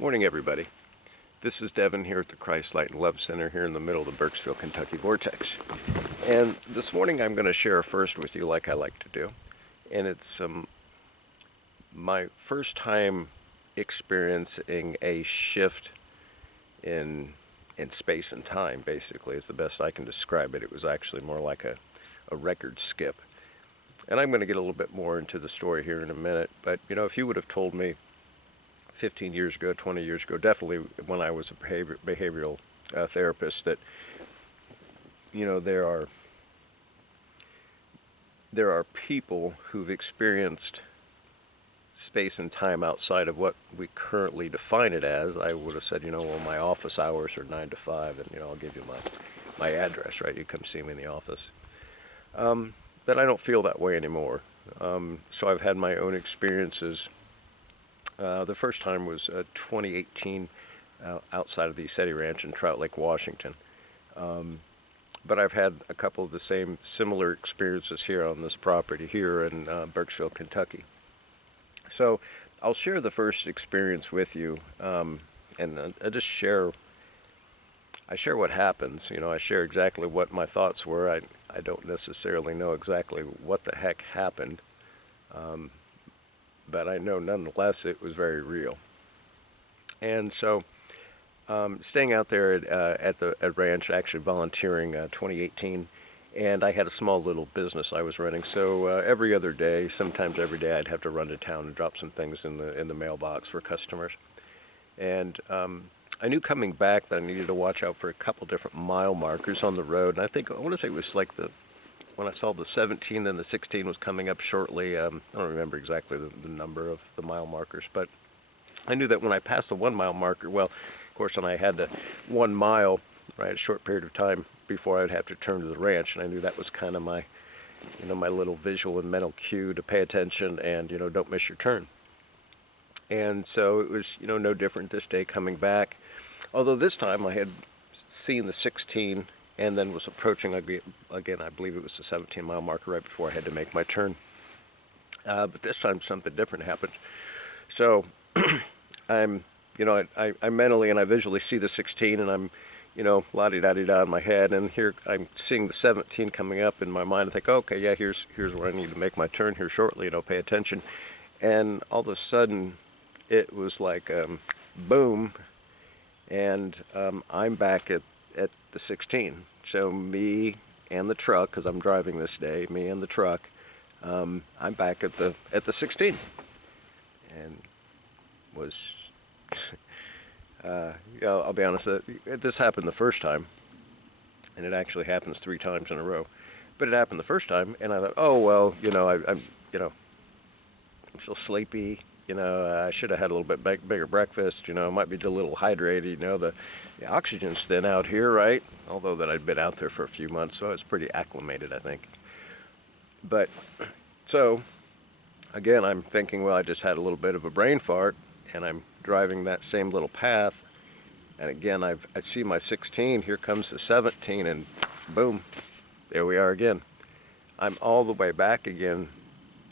Morning, everybody. This is Devin here at the Christ Light and Love Center here in the middle of the Burkesville, Kentucky vortex. And this morning I'm going to share a first with you like I like to do. And it's my first time experiencing a shift in space and time, basically, is the best I can describe it. It was actually more like a record skip. And I'm going to get a little bit more into the story here in a minute. But, if you would have told me 15 years ago, 20 years ago, definitely when I was a behavioral therapist, that there are people who've experienced space and time outside of what we currently define it as. I would have said, well, my office hours are 9 to 5, and I'll give you my address, right? You come see me in the office. But I don't feel that way anymore. So I've had my own experiences. The first time was 2018 outside of the Seti Ranch in Trout Lake, Washington. But I've had a couple of the same similar experiences here on this property here in Burkesville, Kentucky. So I'll share the first experience with you, and I share what happens. I share exactly what my thoughts were. I don't necessarily know exactly what the heck happened. But I know nonetheless it was very real. And so, staying out there at ranch, actually volunteering 2018, and I had a small little business I was running. So every other day, sometimes every day, I'd have to run to town and drop some things in the mailbox for customers. And I knew coming back that I needed to watch out for a couple different mile markers on the road. And I want to say it was like when I saw the 17, then the 16 was coming up shortly. I don't remember exactly the number of the mile markers, but I knew that when I passed the 1 mile marker, well, of course, when I had to 1 mile, right, a short period of time before I'd have to turn to the ranch, and I knew that was kind of my little visual and mental cue to pay attention and, don't miss your turn. And so it was, no different this day coming back. Although this time I had seen the 16 and then was approaching, again, I believe it was the 17 mile marker right before I had to make my turn. But this time something different happened. So I'm, I mentally and I visually see the 16, and I'm, la-di-da-di-da in my head, and here I'm seeing the 17 coming up in my mind. I think, okay, yeah, here's where I need to make my turn here shortly, pay attention. And all of a sudden, it was like, boom, and I'm back at the 16. So me and the truck, because I'm driving this day, me and the truck, I'm back at the 16, and was, I'll be honest, this happened the first time, and it actually happens 3 times in a row. But it happened the first time, and I thought, oh well, I'm still sleepy. I should have had a little bit bigger breakfast. Might be a little hydrated. The oxygen's thin out here, right? Although that I'd been out there for a few months, so I was pretty acclimated, I think. But so again, I'm thinking, well, I just had a little bit of a brain fart, and I'm driving that same little path, and again, I see my 16. Here comes the 17, and boom, there we are again. I'm all the way back again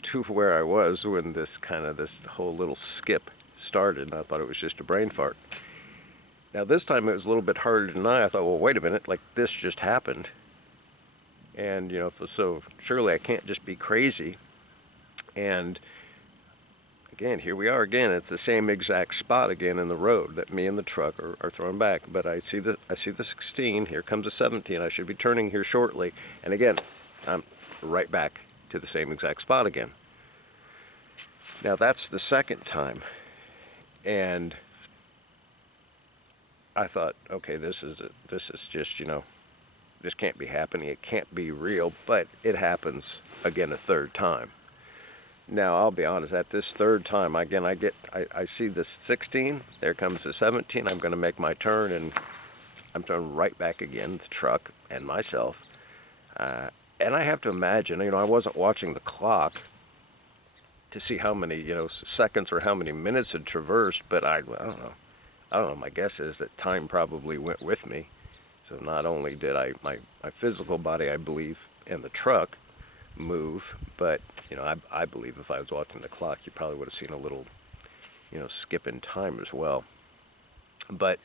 to where I was when this whole little skip started, and I thought it was just a brain fart. Now this time it was a little bit harder to deny. I thought, well, wait a minute, like this just happened, and so surely I can't just be crazy. And again, here we are again. It's the same exact spot again in the road that me and the truck are throwing back. But I see the 16. Here comes the 17. I should be turning here shortly, and again, I'm right back to the same exact spot again. Now that's the second time, and I thought, okay, this is just, this can't be happening. It can't be real, but it happens again a third time. Now I'll be honest, at this third time, again, I see this 16. There comes the 17. I'm going to make my turn, and I'm turning right back again, the truck and myself. And I have to imagine, I wasn't watching the clock to see how many, seconds or how many minutes had traversed, but I don't know. My guess is that time probably went with me. So not only did my physical body, I believe, and the truck move, but, I believe if I was watching the clock, you probably would have seen a little, skip in time as well. But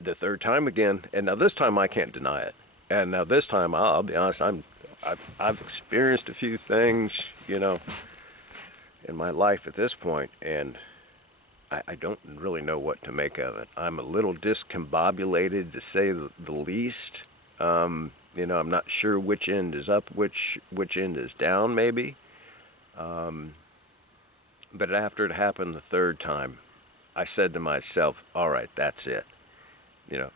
the third time again, and now this time I can't deny it. And now this time, I'll be honest, I've experienced a few things, in my life at this point, and I don't really know what to make of it. I'm a little discombobulated, to say the least. I'm not sure which end is up, which end is down, maybe. But after it happened the third time, I said to myself, all right, that's it. You know,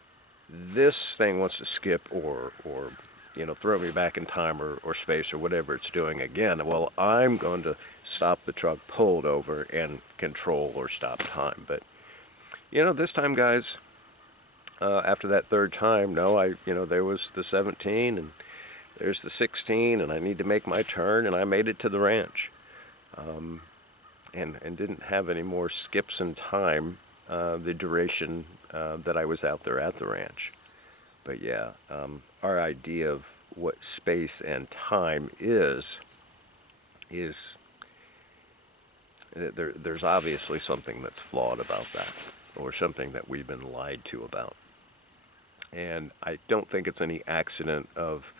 this thing wants to skip or throw me back in time or space or whatever it's doing again. Well, I'm going to stop the truck, pull it over, and control or stop time. But, this time, guys, after that third time, no, there was the 17 and there's the 16, and I need to make my turn, and I made it to the ranch. And didn't have any more skips in time, the duration that I was out there at the ranch. But yeah, our idea of what space and time is there's obviously something that's flawed about that, or something that we've been lied to about. And I don't think it's any accident of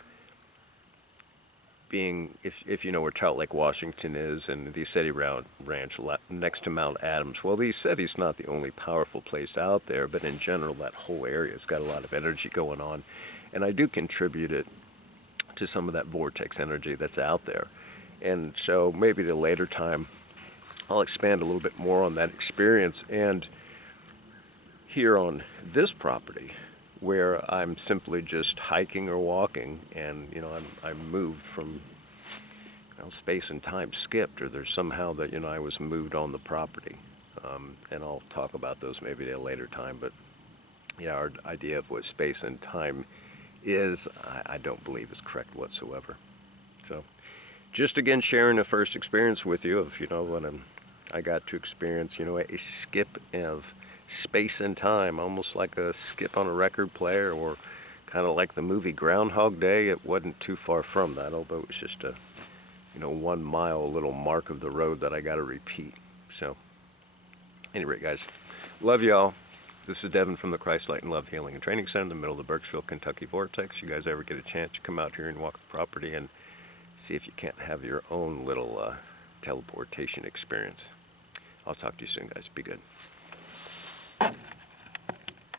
being, if you know where Trout Lake, Washington is, and the Isetti Ranch next to Mount Adams. Well, the Isetti's not the only powerful place out there, but in general, that whole area's got a lot of energy going on. And I do contribute it to some of that vortex energy that's out there. And so maybe at a later time, I'll expand a little bit more on that experience. And here on this property, where I'm simply just hiking or walking, and I'm moved from, space and time skipped, or there's somehow that I was moved on the property, and I'll talk about those maybe at a later time. But our idea of what space and time is, I don't believe is correct whatsoever. So, just again sharing a first experience with you of when I got to experience a skip of space and time, almost like a skip on a record player, or kind of like the movie Groundhog Day. It wasn't too far from that, although it was just a 1 mile little mark of the road that I got to repeat. So anyway, guys, love y'all. This is Devin from the Christ Light and Love Healing and Training Center in the middle of the Berksville, Kentucky Vortex. You guys ever get a chance, you come out here and walk the property and see if you can't have your own little teleportation experience. I'll talk to you soon, guys. Be good.